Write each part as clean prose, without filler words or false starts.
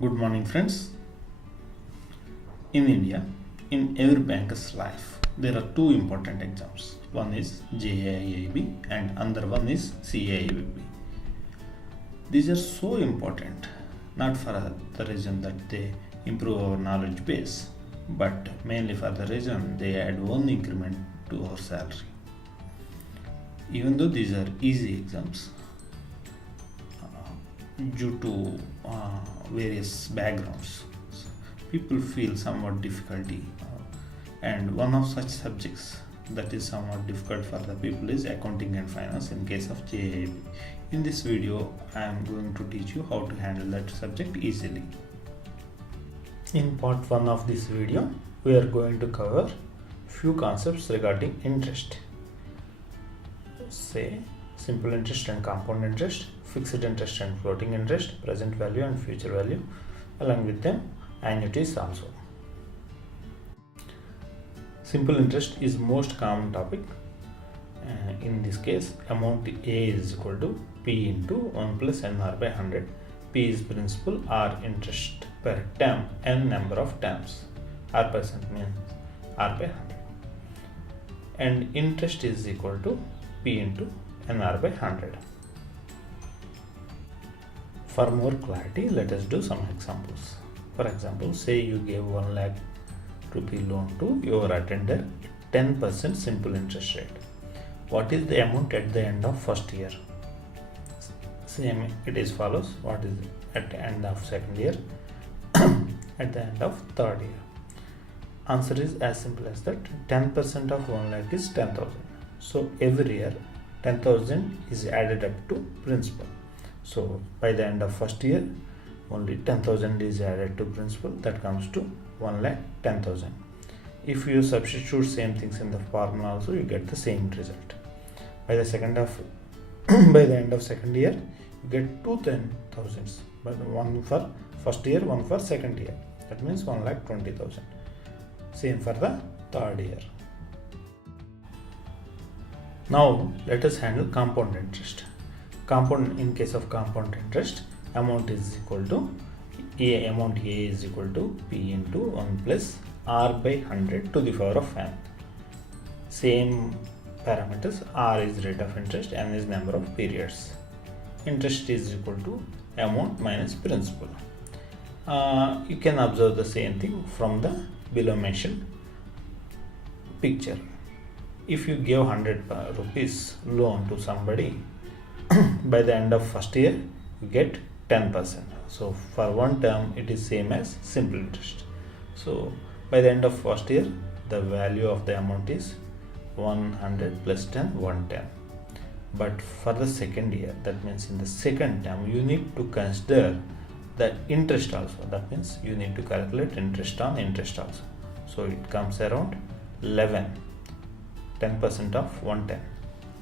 Good morning, friends. In India, in every banker's life, there are two important exams. One is JAIIB and another one is CAIIB. These are so important, not for the reason that they improve our knowledge base, but mainly for the reason they add one increment to our salary. Even though these are easy exams, due to various backgrounds, people feel somewhat difficulty, and one of such subjects that is somewhat difficult for the people is accounting and finance in case of JAIB. In this video, I am going to teach you how to handle that subject easily. In part 1 of this video, we are going to cover few concepts regarding interest. Say simple interest and compound interest, fixed interest and floating interest, present value and future value, along with them annuities also. Simple interest is most common topic. In this case, amount A is equal to P into 1 plus NR by 100. P is principal, R interest per term, N number of terms. R percent means R by 100. And interest is equal to P into NR by 100. For more clarity, let us do some examples. For example, say you gave 1 lakh rupee loan to your attender at 10% simple interest rate. What is the amount at the end of first year? Same, it is follows. What is at the end of second year? At the end of third year. Answer is as simple as that. 10% of 1 lakh is 10,000. So every year 10,000 is added up to principal. So by the end of first year, only 10,000 is added to principal. That comes to 1 lakh 10,000. If you substitute same things in the formula also, you get the same result. By the by the end of second year, you get 2 10,000s, but one for first year, one for second year. That means 1 lakh 20,000. Same for the third year. Now let us handle compound interest. In case of compound interest, amount is equal to amount A is equal to P into 1 plus R by 100 to the power of n. Same parameters. R is rate of interest, N is number of periods. Interest is equal to amount minus principal. You can observe the same thing from the below mentioned picture. If you give 100 rupees loan to somebody, by the end of first year you get 10%. So for one term it is same as simple interest. So by the end of first year, the value of the amount is 100 plus 10, 110. But for the second year, that means in the second term, you need to consider the interest also. That means you need to calculate interest on interest also. So it comes around 11. 10% of 110,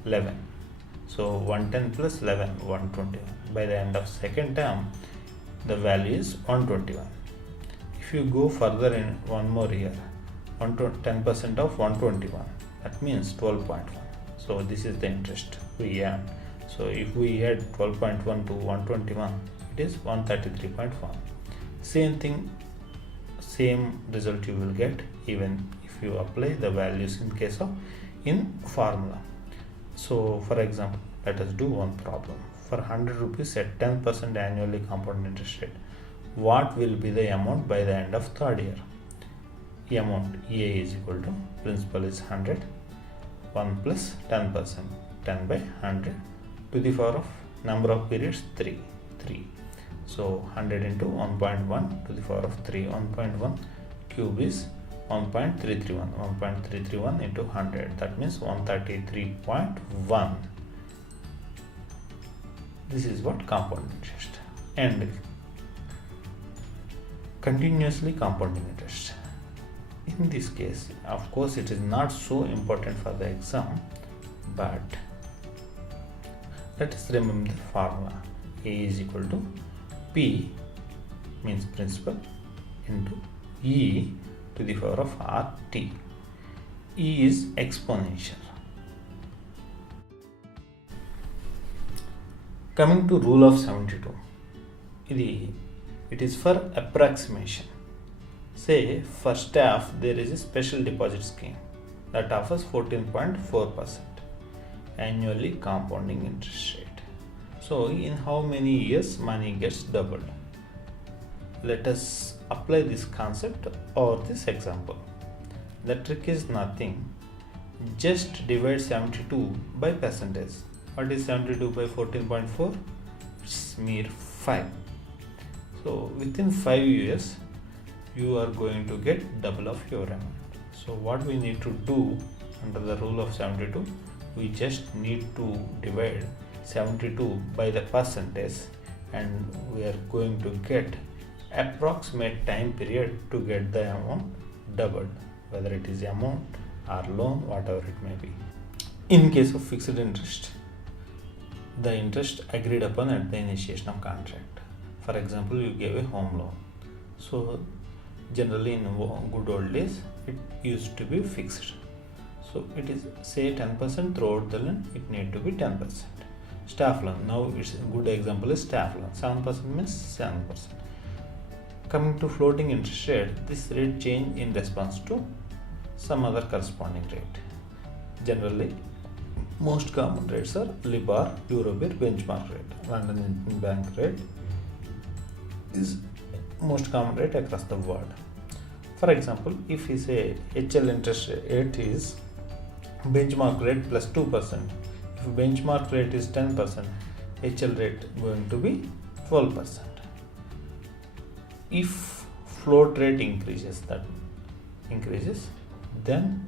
11. So 110 plus 11, 121. By the end of second term, the value is 121. If you go further in one more year, 10% of 121, that means 12.1. So this is the interest we earn. So if we add 12.1 to 121, it is 133.1. Same thing, same result you will get even if you apply the values in case of in formula. So for example, let us do one problem. For 100 rupees at 10% annually compound interest rate, what will be the amount by the end of third year? The amount A is equal to principal is 100, 1 plus 10%, 10 by 100 to the power of number of periods 3. So 100 into 1.1 to the power of 3. 1.1 cube is 1.331. 1.331 into 100, that means 133.1. This is what compound interest. And continuously compounding interest. In this case, of course, it is not so important for the exam, but let us remember the formula. A is equal to P means principal into E to the power of RT. E is exponential. Coming to rule of 72, ఇది It is for approximation. Say for staff there is a special deposit scheme that offers 14.4% annually compounding interest rate. So in how many years money gets doubled? Let us apply this concept or this example. The trick is nothing, just divide 72 by percentage. What is 72 by 14.4? It's mere 5. So within 5 years you are going to get double of your amount. So what we need to do under the rule of 72, we just need to divide 72 by the percentage and we are going to get approximate time period to get the amount doubled, whether it is amount or loan, whatever it may be. In case of fixed interest, the interest agreed upon at the initiation of contract. For example, you gave a home loan. So generally in good old days it used to be fixed. So it is say 10% throughout the loan, it need to be 10%. Staff loan, now it's a good example is staff loan, 7% means 7%. Coming to floating interest rate, this rate change in response to some other corresponding rate. Generally most common rates are LIBOR, Euribor, benchmark rate. London bank rate is most common rate across the world. For example, if we say HL interest rate is benchmark rate plus 2%, if benchmark rate is 10%, HL rate going to be 12%. If float rate increases, then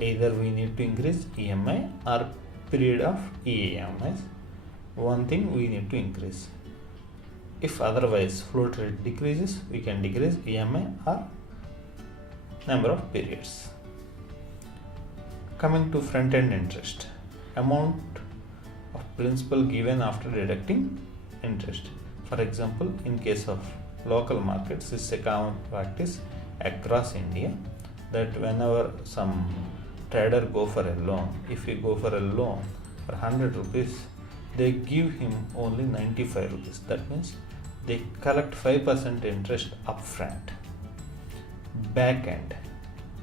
either we need to increase EMI or period of EMIs. One thing we need to increase. If otherwise float rate decreases, we can decrease EMI or number of periods. Coming to front end interest, amount of principal given after deducting interest. For example, in case of local markets, this is a common practice across India that whenever some trader go for a loan, if he go for a loan for 100 rupees, they give him only 95 rupees. That means they collect 5% interest upfront. Back end,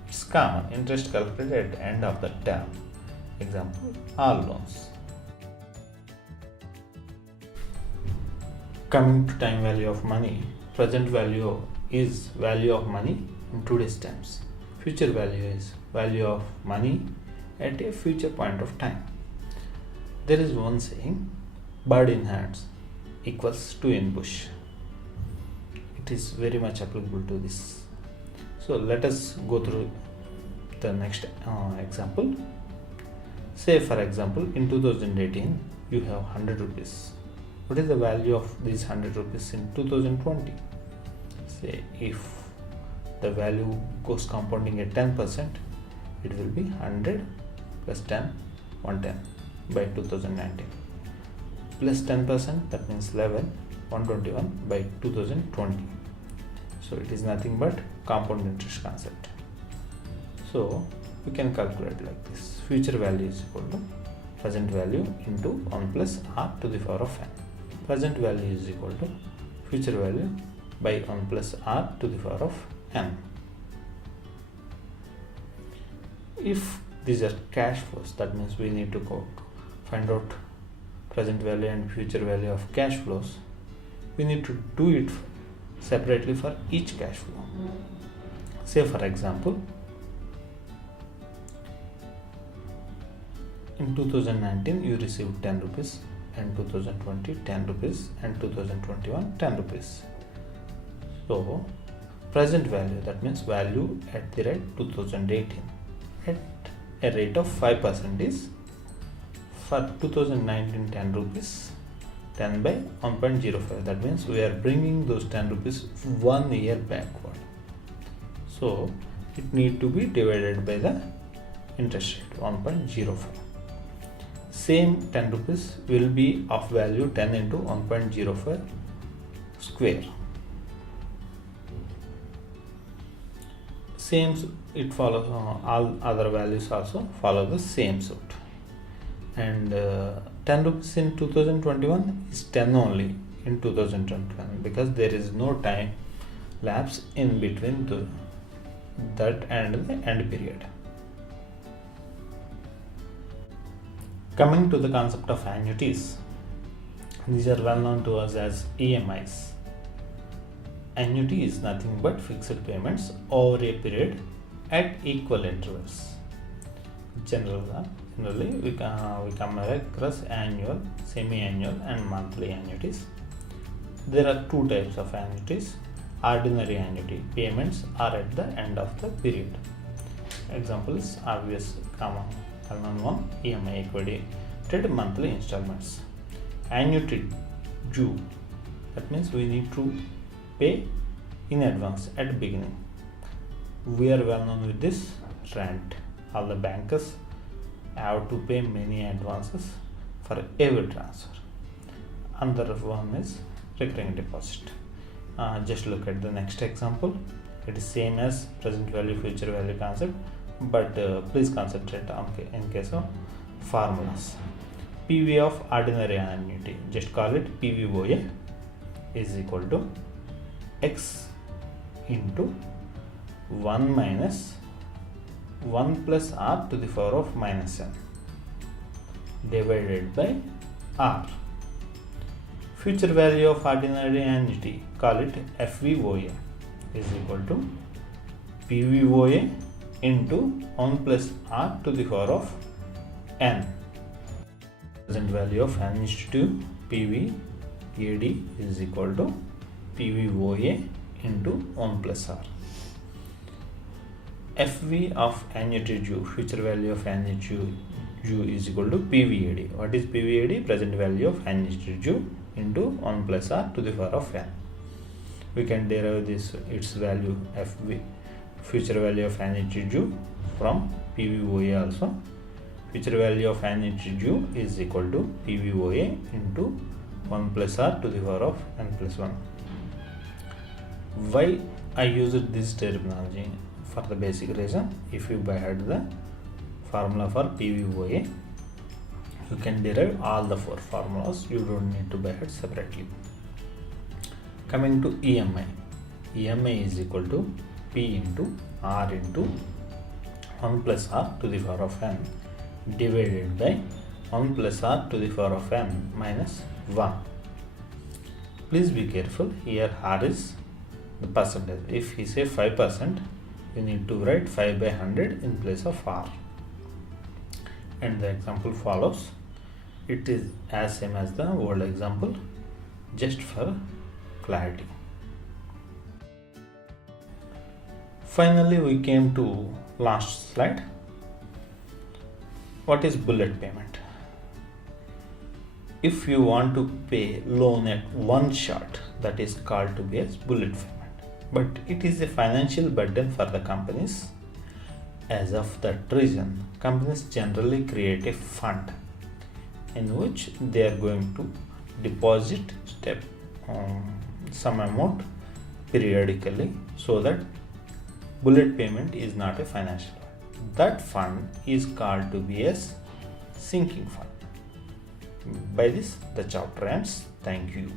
it's common, interest collected at the end of the term. Example, all loans. Coming to time value of money, present value is value of money in today's terms. Future value is value of money at a future point of time. There is one saying, bird in hands equals two in bush. It is very much applicable to this. So let us go through the next example. Say for example, in 2018 you have 100 rupees. What is the value of these 100 rupees in 2020? Say if the value goes compounding at 10%, it will be 100 plus 10, 110 by 2019. Plus 10%, that means 11, 121 by 2020. So it is nothing but compound interest concept. So we can calculate like this. Future value is equal to present value into 1 plus r to the power of n. Present value is equal to future value by 1 plus r to the power of n. If these are cash flows, that means we need to go find out present value and future value of cash flows. We need to do it separately for each cash flow. Say for example, in 2019 you received 10 rupees, and 2020 10 rupees, and 2021 10 rupees. So present value, that means value at the rate 2018 at a rate of 5% is for 2019 10 rupees, 10 by 1.05. That means we are bringing those 10 rupees 1 year backward. So it need to be divided by the interest rate 1.05. Same 10 rupees will be of value 10 into 1.05 square. Same, it follows all other values also follow the same suit. And 10 rupees in 2021 is 10 only. in 2021 because there is no time lapse in between that and the end period. Coming to the concept of annuities, these are well known to us as EMIs. Annuity is nothing but fixed payments over a period at equal intervals. Generally, we come across annual, semi-annual, and monthly annuities. There are two types of annuities. Ordinary annuity payments are at the end of the period. Examples: obvious, common, well-known one, EMI, equated monthly installments. Annuity due, that means we need to pay in advance at the beginning. We are well known with this rent. All the bankers have to pay many advances for every transfer. Another one is recurring deposit. Just look at the next example. It is same as present value future value concept, but please concentrate on in case of formulas. PV of ordinary annuity, just call it PVOA, is equal to X into 1 minus 1 plus R to the power of minus n divided by R. Future value of ordinary annuity, call it FVOA, is equal to PVOA into 1 plus R to the power of n. Present value of annuity PVAD is equal to PVOA into 1 plus R. FV of annuity due, future value of annuity due, is equal to PVAD. What is PVAD? Present value of annuity due into 1 plus R to the power of n. We can derive its value FV, future value of annuity due, from PVOA also. Future value of annuity due is equal to PVOA into 1 plus R to the power of n plus 1. Why I used this terminology? For the basic reason, if you by heart the formula for PVOA, you can derive all the four formulas. You don't need to by heart separately. Coming to EMI, EMI is equal to P into R into 1 plus R to the power of n divided by 1 plus R to the power of n minus 1. Please be careful, here R is the percentage. If he say 5%, you need to write 5 by 100 in place of R. And the example follows. It is as same as the old example, just for clarity. Finally, we came to last slide. What is bullet payment? If you want to pay loan at one shot, that is called to be as bullet payment. But it is a financial burden for the companies. As of that reason, companies generally create a fund in which they are going to deposit some amount periodically, so that bullet payment is not a financial fund. That fund is called to be as sinking fund. By this, the chapter ends. Thank you.